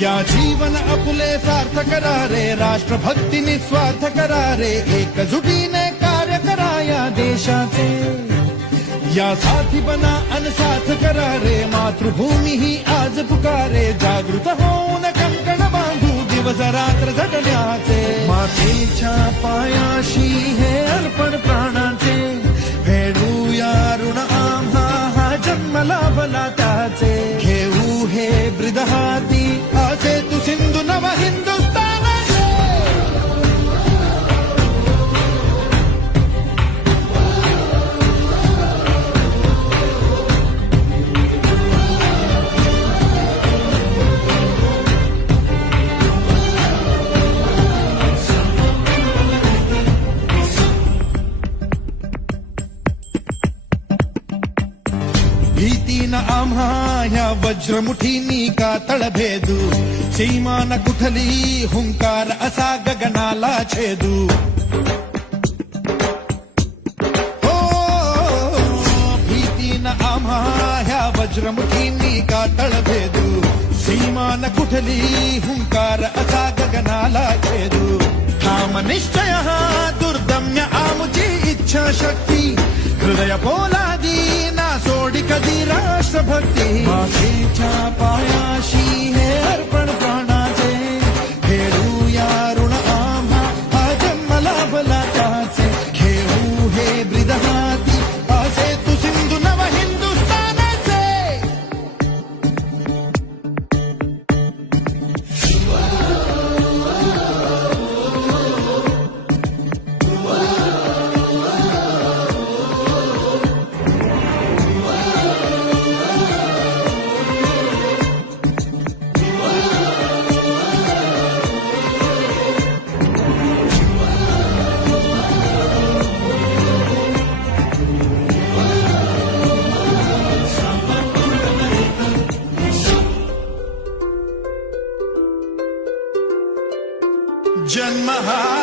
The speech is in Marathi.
या जीवन आपुले सार्थ करा रे, राष्ट्रभक्ती निस्वार्थ करा रे, एकजुटीने कार्य करा या देशाचे. या साथी बना अनसाथ करा रे, मातृभूमी ही आज पुकारे. जागृत होऊन कंकण बांधू दिवस रात्र झटण्याचे. मातेच्या पायाशी हे अर्पण प्राणाचे, फेडूया ऋण आम्हा हा जन्म लाभला त्याचे. घेऊ हे ब्रिद हाती आसे तू सिंधू नव हिंदुस्थानाचे. भीतीन आम्हा ह्या वज्रमुठीनी का तळभेदू. सीमा न कुठली हुंकार असा गगनाला छेदू. हो भीतीन आम्हा ह्या वज्रमुठीनी का तळभेदू. सीमा न कुठली हुंकार असा गगनाला छेदू. ठाम निश्चय हा दुर्दम्य आमुची इच्छा शक्ती. हृदय पोलादी ना सोडी कधी राष्ट्रभक्ती. मातेच्या पायाशी हे अर्पण प्राणाचे, फेडूया ऋण आम्हा हा जन्म लाभला त्याचे. घेऊ हे ब्रिद हाती असे तू सिंधू नव हिंदुस्थानाचे. जन्म हा